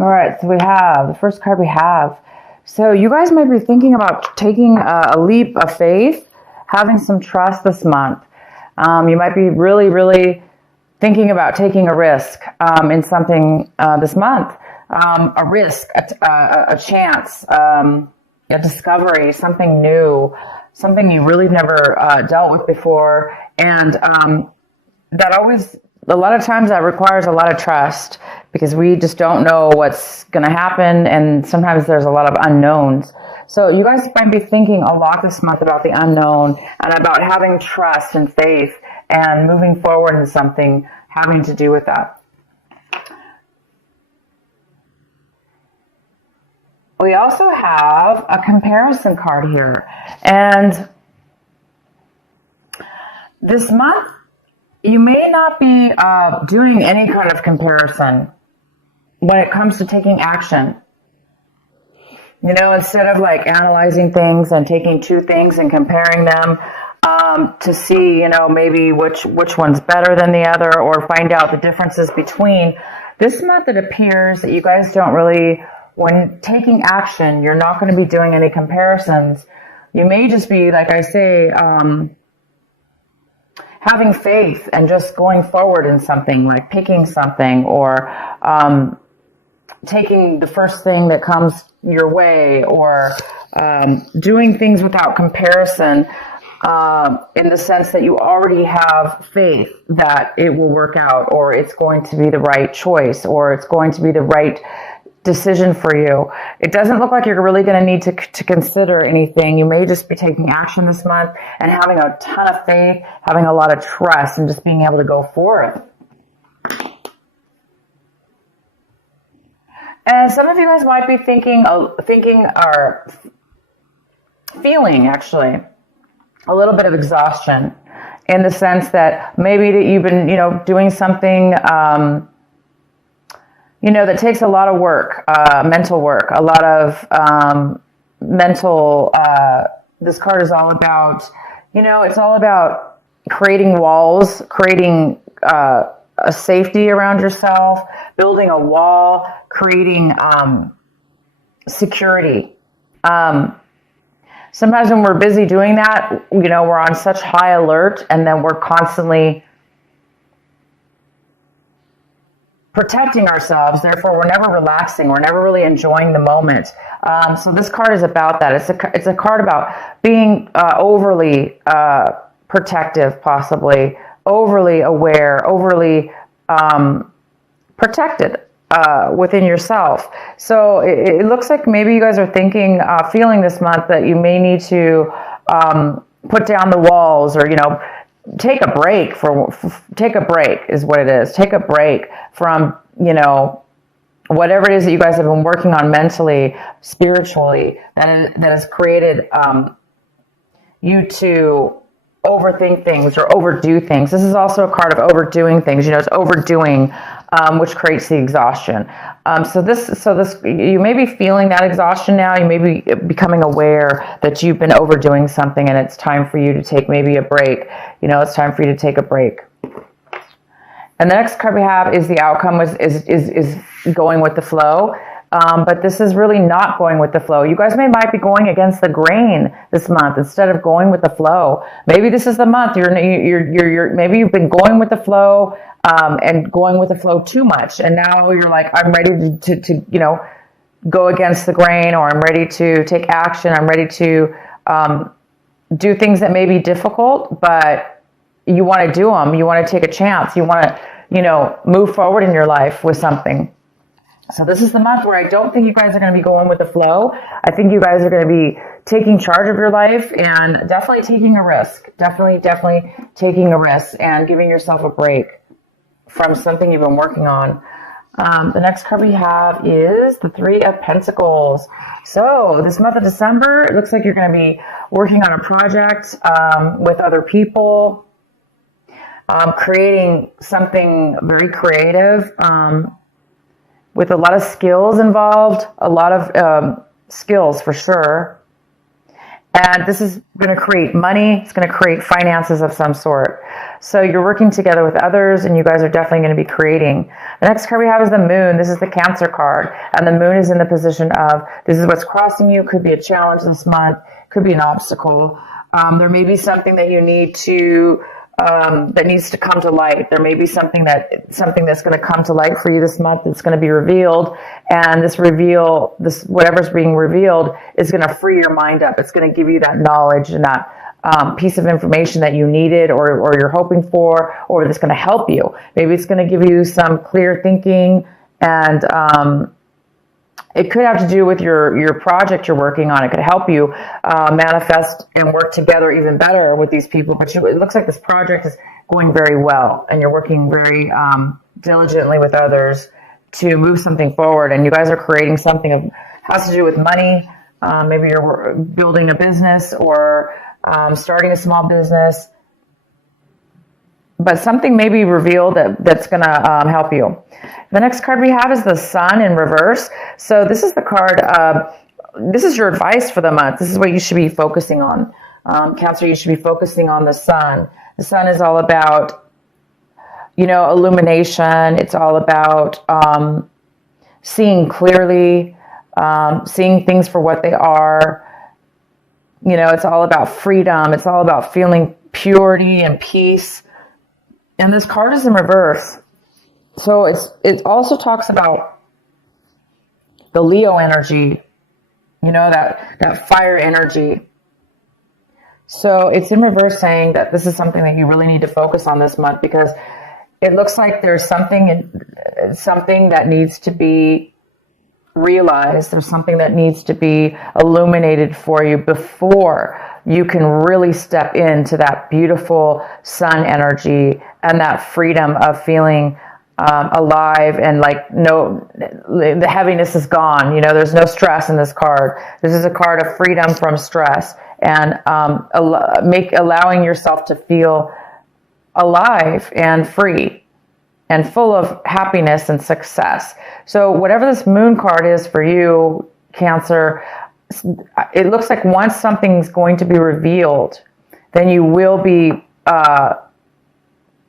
All right, so we have the first card we have. So you guys might be thinking about taking a leap of faith, having some trust this month. You might be really, really thinking about taking a risk in something this month. A risk, a chance, a discovery, something new, something you really never dealt with before. And that always, a lot of times that requires a lot of trust because we just don't know what's going to happen. And sometimes there's a lot of unknowns. So you guys might be thinking a lot this month about the unknown and about having trust and faith and moving forward in something having to do with that. We also have a comparison card here. And this month, you may not be doing any kind of comparison when it comes to taking action. You know, instead of like analyzing things and taking two things and comparing them to see, you know, maybe which one's better than the other or find out the differences between. This month it appears that you guys don't really, when taking action, you're not going to be doing any comparisons. You may just be, like I say, having faith and just going forward in something, like picking something or taking the first thing that comes your way or doing things without comparison in the sense that you already have faith that it will work out or it's going to be the right choice or it's going to be the right decision for you. It doesn't look like you're really going to need to consider anything. You may just be taking action this month and having a ton of faith, having a lot of trust, and just being able to go forth. And some of you guys might be thinking or feeling actually a little bit of exhaustion in the sense that maybe that you've been, you know, doing something you know, that takes a lot of work, mental work, a lot of mental, this card is all about, you know, it's all about creating walls, creating a safety around yourself, building a wall, creating security. Sometimes when we're busy doing that, you know, we're on such high alert and then we're constantly protecting ourselves, therefore we're never relaxing, we're never really enjoying the moment. So this card is about that. It's a card about being overly protective, possibly overly aware, overly protected within yourself. So it looks like maybe you guys are thinking, feeling this month that you may need to put down the walls or, you know, take a break is what it is. Take a break from, you know, whatever it is that you guys have been working on mentally, spiritually, that has created you to overthink things or overdo things. This is also a card of overdoing things. You know, it's overdoing, which creates the exhaustion. So this, you may be feeling that exhaustion now. You may be becoming aware that you've been overdoing something, and it's time for you to take maybe a break. You know, it's time for you to take a break. And the next card we have is the outcome is going with the flow. But this is really not going with the flow. You guys might be going against the grain this month instead of going with the flow. Maybe this is the month you're maybe you've been going with the flow and going with the flow too much, and now you're like, I'm ready to you know, go against the grain, or I'm ready to take action. I'm ready to do things that may be difficult, but you want to do them. You want to take a chance. You want to, you know, move forward in your life with something. So this is the month where I don't think you guys are going to be going with the flow. I think you guys are going to be taking charge of your life and definitely taking a risk. Definitely taking a risk and giving yourself a break from something you've been working on. The next card we have is the Three of Pentacles. So this month of December, it looks like you're going to be working on a project with other people, creating something very creative, with a lot of skills involved, a lot of skills for sure. And this is going to create money. It's going to create finances of some sort. So you're working together with others, and you guys are definitely going to be creating. The next card we have is the moon. This is the Cancer card, and the moon is in the position of, this is what's crossing you. Could be a challenge this month, could be an obstacle. There may be something that you need to, that needs to come to light. There may be something that's going to come to light for you this month. It's going to be revealed, and this whatever's being revealed is going to free your mind up. It's going to give you that knowledge and that piece of information that you needed or you're hoping for, or that's going to help you. Maybe it's going to give you some clear thinking, and it could have to do with your project you're working on. It could help you manifest and work together even better with these people. But it looks like this project is going very well, and you're working very diligently with others to move something forward. And you guys are creating something that has to do with money. Maybe you're building a business or starting a small business. But something may be revealed that's going to help you. The next card we have is the Sun in reverse. So this is the card, this is your advice for the month. This is what you should be focusing on. Cancer, you should be focusing on the Sun. The Sun is all about, illumination. It's all about seeing clearly, seeing things for what they are. It's all about freedom. It's all about feeling purity and peace. And this card is in reverse. So it also talks about the Leo energy, that fire energy. So it's in reverse, saying that this is something that you really need to focus on this month, because it looks like there's something that needs to be realized. There's something that needs to be illuminated for you before you can really step into that beautiful sun energy and that freedom of feeling alive, and the heaviness is gone. There's no stress in this card. This is a card of freedom from stress, and allowing yourself to feel alive and free and full of happiness and success. So whatever this moon card is for you, Cancer, it looks like once something's going to be revealed, then you will be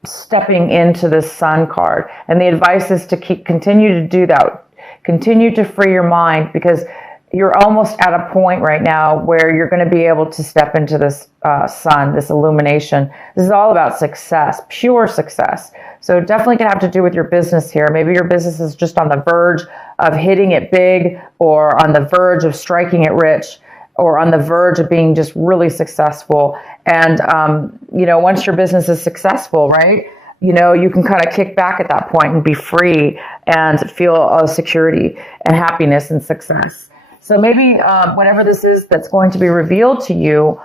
stepping into the sun card. And the advice is to continue to do that. Continue to free your mind, because you're almost at a point right now where you're going to be able to step into this sun, this illumination. This is all about success, pure success. So definitely can have to do with your business here. Maybe your business is just on the verge of hitting it big, or on the verge of striking it rich, or on the verge of being just really successful. And, once your business is successful, right, you can kind of kick back at that point and be free and feel security and happiness and success. So maybe whatever this is that's going to be revealed to you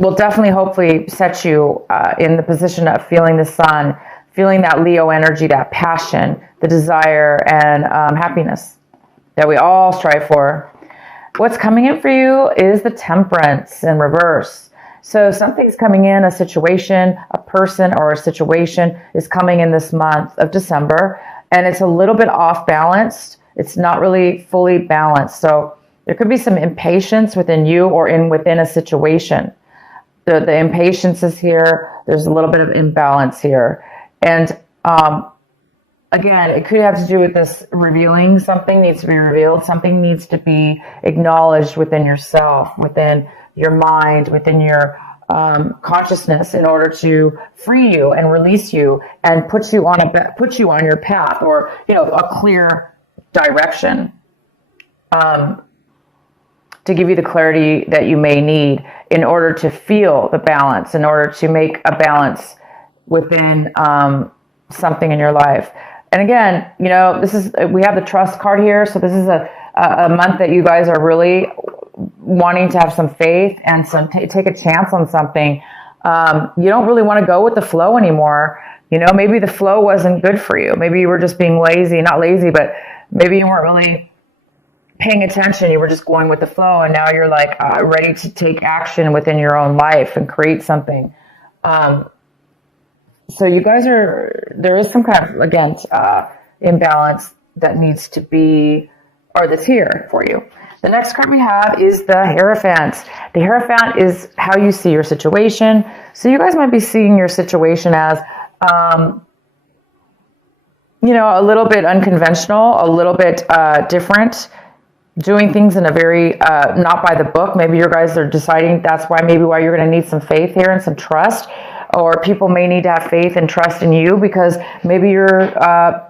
will definitely, hopefully, set you in the position of feeling the sun, feeling that Leo energy, that passion, the desire, and happiness that we all strive for. What's coming in for you is the Temperance in reverse. So something's coming in, a situation, a person, or a situation is coming in this month of December, and it's a little bit off balanced. It's not really fully balanced. So there could be some impatience within you or within a situation. The impatience is here. There's a little bit of imbalance here. And again, it could have to do with this revealing. Something needs to be revealed. Something needs to be acknowledged within yourself, within your mind, within your consciousness, in order to free you and release you and put you on your path, or a clear direction, to give you the clarity that you may need in order to feel the balance, in order to make a balance within something in your life. And again, we have the Trust card here. So this is a month that you guys are really wanting to have some faith and take a chance on something. You don't really want to go with the flow anymore. Maybe the flow wasn't good for you. Maybe you were just being lazy, not lazy, but maybe you weren't really paying attention. You were just going with the flow, and now you're ready to take action within your own life and create something. So you guys there is some kind of, again, imbalance that needs to be, or that's here for you. The next card we have is the Hierophant. The Hierophant is how you see your situation. So you guys might be seeing your situation as, a little bit unconventional, a little bit different, doing things in a very not by the book. Maybe you guys are deciding that's why you're going to need some faith here and some trust, or people may need to have faith and trust in you because maybe you're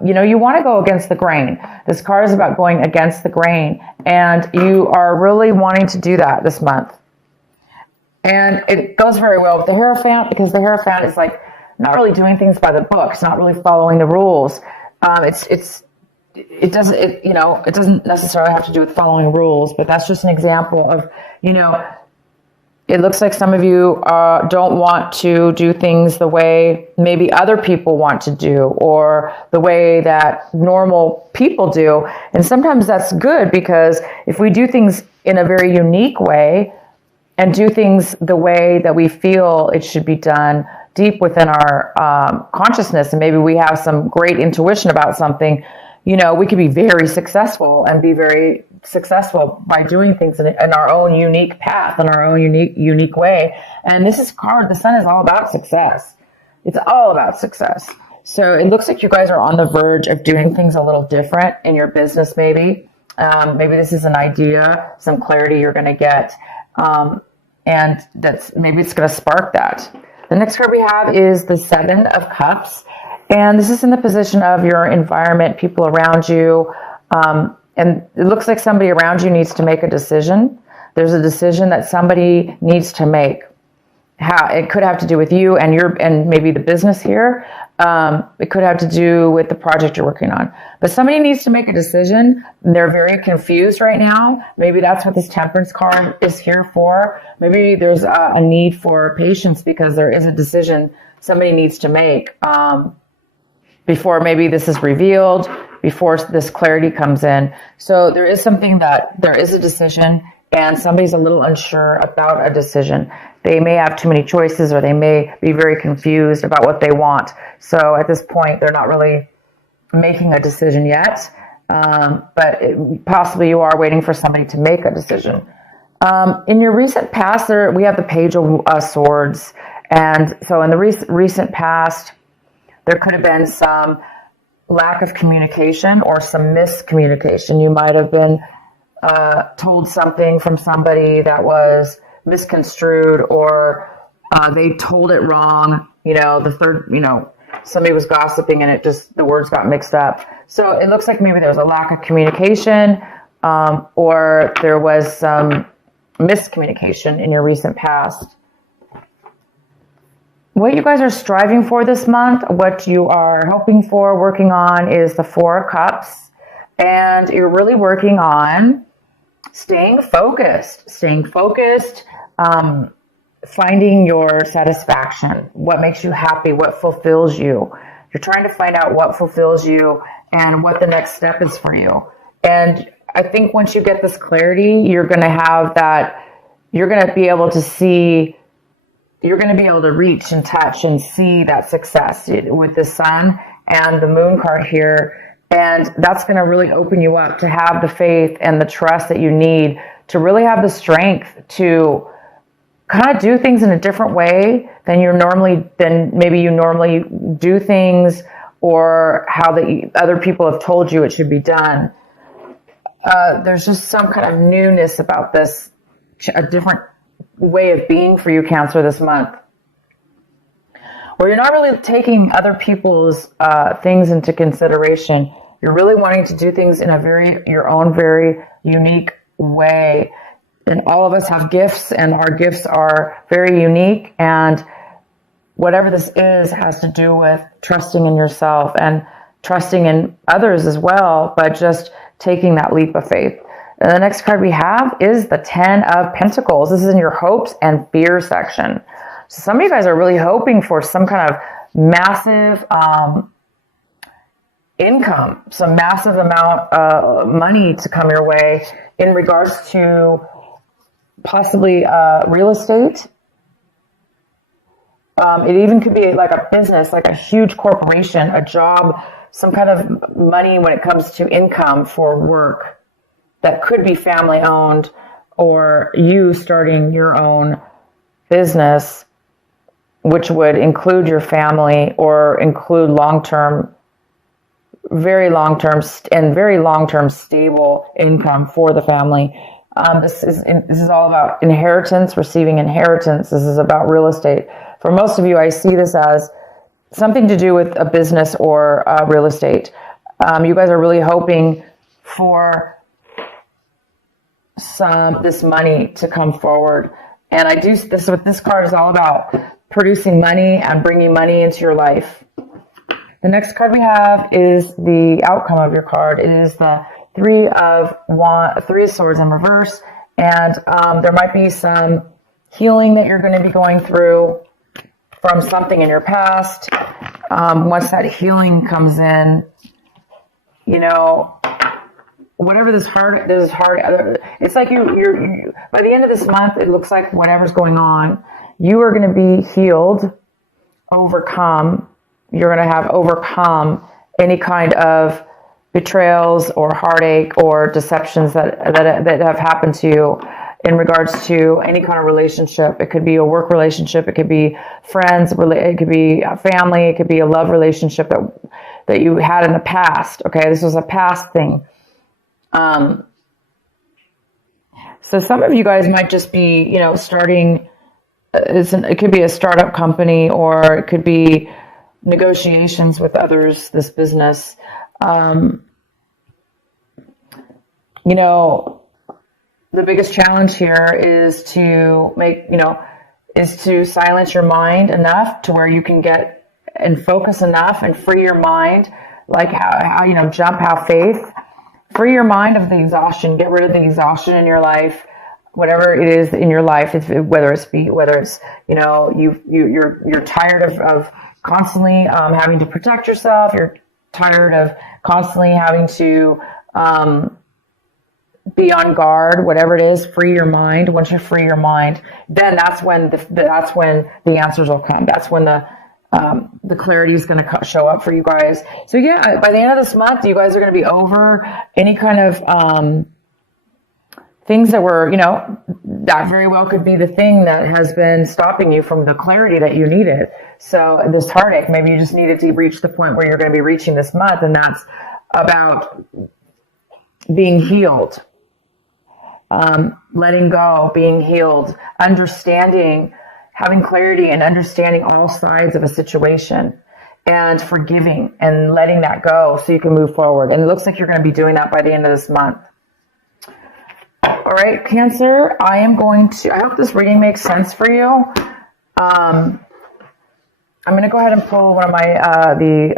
you want to go against the grain. This card is about going against the grain, and you are really wanting to do that this month. And it goes very well with the Hierophant because the Hierophant is like not really doing things by the book. It's not really following the rules. It doesn't necessarily have to do with following rules, but that's just an example of, it looks like some of you don't want to do things the way maybe other people want to do or the way that normal people do. And sometimes that's good because if we do things in a very unique way and do things the way that we feel it should be done deep within our consciousness, and maybe we have some great intuition about something, we could be very successful and be very successful by doing things in our own unique path, in our own unique way. And this is the Sun is all about success. It's all about success. So it looks like you guys are on the verge of doing things a little different in your business, maybe. Maybe this is an idea, some clarity you're going to get. And maybe it's going to spark that. The next card we have is the Seven of Cups. And this is in the position of your environment, people around you. And it looks like somebody around you needs to make a decision. There's a decision that somebody needs to make. It could have to do with you and maybe the business here. It could have to do with the project you're working on. But somebody needs to make a decision. They're very confused right now. Maybe that's what this Temperance card is here for. Maybe there's a need for patience because there is a decision somebody needs to make before maybe this is revealed, before this clarity comes in. So there is there is a decision and somebody's a little unsure about a decision. They may have too many choices or they may be very confused about what they want. So at this point, they're not really making a decision yet. But possibly you are waiting for somebody to make a decision. In your recent past, we have the Page of Swords. And so in the recent past, there could have been some lack of communication or some miscommunication. You might have been told something from somebody that was misconstrued, or they told it wrong. Somebody was gossiping and the words got mixed up. So it looks like maybe there was a lack of communication, or there was some miscommunication in your recent past. What you guys are striving for this month, what you are hoping for, working on, is the Four of Cups. And you're really working on staying focused, finding your satisfaction, what makes you happy, what fulfills you. You're trying to find out what fulfills you and what the next step is for you. And I think once you get this clarity, you're going to be able to see, you're going to be able to reach and touch and see that success with the Sun and the Moon card here. And that's going to really open you up to have the faith and the trust that you need to really have the strength to kind of do things in a different way than maybe you normally do things, or how other people have told you it should be done. There's just some kind of newness about this, a different way of being for you, Cancer, this month, where you're not really taking other people's things into consideration. You're really wanting to do things in your own very unique way. And all of us have gifts, and our gifts are very unique. And whatever this is has to do with trusting in yourself and trusting in others as well, but just taking that leap of faith. And the next card we have is the Ten of Pentacles. This is in your hopes and fears section. So some of you guys are really hoping for some kind of massive income, some massive amount of money to come your way in regards to possibly real estate. It even could be like a business, like a huge corporation, a job, some kind of money when it comes to income for work. that could be family owned, or you starting your own business, which would include your family or include very long-term stable income for the family. This is all about inheritance, receiving inheritance. This is about real estate. For most of you, I see this as something to do with a business or real estate. You guys are really hoping for this money to come forward. And this is what this card is all about: producing money and bringing money into your life. The next card we have is the outcome of your card. It is the Three of Swords in reverse. And there might be some healing that you're going to be going through from something in your past. Once that healing comes in, whatever this hard, it's like you're by the end of this month, it looks like whatever's going on, you are going to be healed, overcome. You're going to have overcome any kind of betrayals or heartache or deceptions that have happened to you in regards to any kind of relationship. It could be a work relationship. It could be friends. It could be a family. It could be a love relationship that you had in the past. Okay, this was a past thing. So some of you guys might just be, starting. It could be a startup company, or it could be negotiations with others. This business. The biggest challenge here is to silence your mind enough to where you can get and focus enough and free your mind, like how have faith, free your mind of the exhaustion, get rid of the exhaustion in your life, whatever it is in your life, whether it's you're tired of constantly having to protect yourself, you're tired of constantly having to be on guard, whatever it is, free your mind. Once you free your mind, then that's when the answers will come. That's when the clarity is going to show up for you guys. So yeah, by the end of this month, you guys are going to be over any kind of things that were, that very well could be the thing that has been stopping you from the clarity that you needed. So this heartache, maybe you just needed to reach the point where you're going to be reaching this month, and that's about being healed, letting go, being healed, understanding, having clarity and understanding all sides of a situation, and forgiving and letting that go so you can move forward. And it looks like you're going to be doing that by the end of this month. All right, Cancer, I hope this reading makes sense for you. I'm going to go ahead and pull one of my, the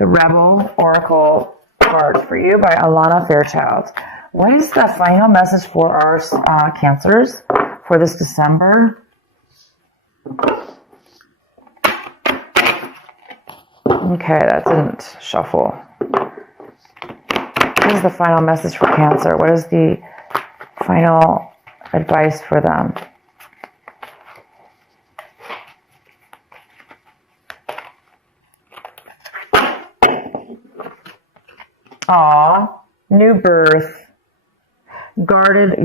Rebel Oracle card for you by Alana Fairchild. What is the final message for our Cancers for this December? Okay, that didn't shuffle. What is the final message for Cancer? What is the final advice for them? Aw, new birth, guarded,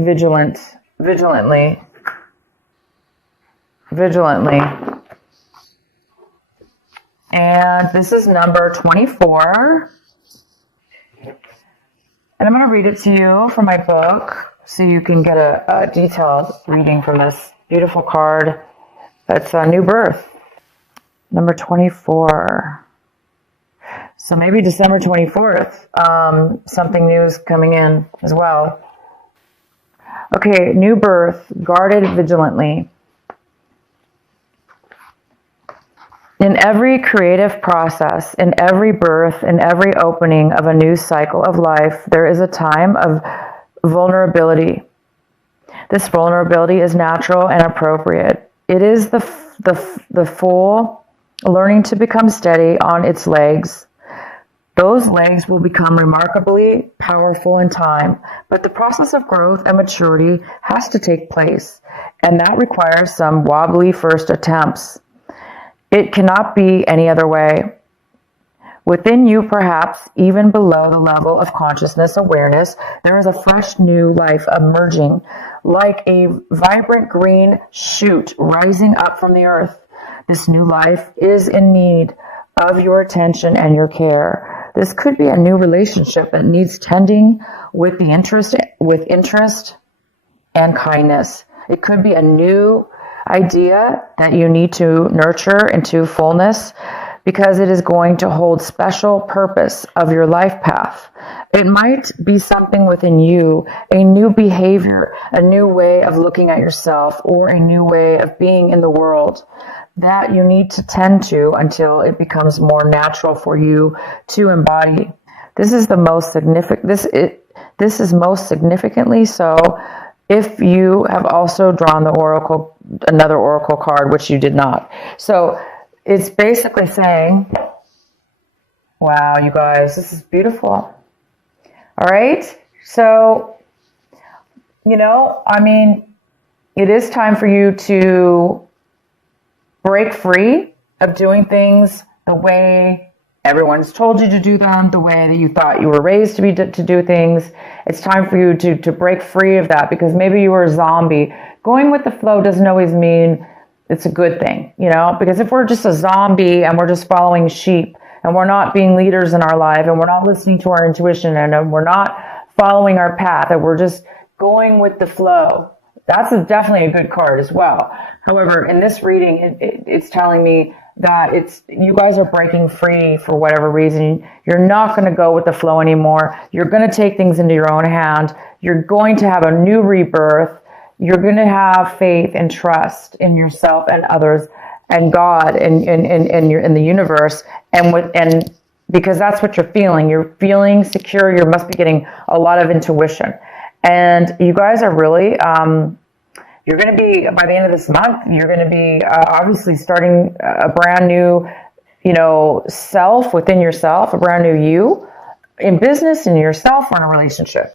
vigilantly. And this is number 24. And I'm going to read it to you from my book so you can get a detailed reading from this beautiful card. It's a new birth, number 24. So maybe December 24th, something new is coming in as well. Okay, new birth, guarded vigilantly. In every creative process, in every birth, in every opening of a new cycle of life, there is a time of vulnerability. This vulnerability is natural and appropriate. It is the fool learning to become steady on its legs. Those legs will become remarkably powerful in time, but the process of growth and maturity has to take place, and that requires some wobbly first attempts. It cannot be any other way. Within you, perhaps even below the level of consciousness awareness, there is a fresh new life emerging, like a vibrant green shoot rising up from the earth. This new life is in need of your attention and your care. This could be a new relationship that needs tending with interest and kindness. It could be a new idea that you need to nurture into fullness, because it is going to hold special purpose of your life path. It might be something within you, a new behavior, a new way of looking at yourself, or a new way of being in the world that you need to tend to until it becomes more natural for you to embody. This is the most significant. This is most significantly so if you have also drawn another oracle card, which you did not. So it's basically saying, wow, you guys, this is beautiful. All right. So, it is time for you to break free of doing things the way everyone's told you to do them, the way that you thought you were raised to do things. It's time for you to break free of that, because maybe you were a zombie. Going with the flow doesn't always mean it's a good thing, because if we're just a zombie and we're just following sheep and we're not being leaders in our life and we're not listening to our intuition and we're not following our path and we're just going with the flow, that's definitely a good card as well. However, in this reading, it's telling me that you guys are breaking free for whatever reason. You're not going to go with the flow anymore. You're going to take things into your own hand. You're going to have a new rebirth. You're going to have faith and trust in yourself and others and God and in the universe, and because that's what you're feeling. You're feeling secure. You must be getting a lot of intuition, and you guys are really. You're going to be, by the end of this month, you're going to be obviously starting a brand new, self within yourself, a brand new you in business, in yourself, or in a relationship.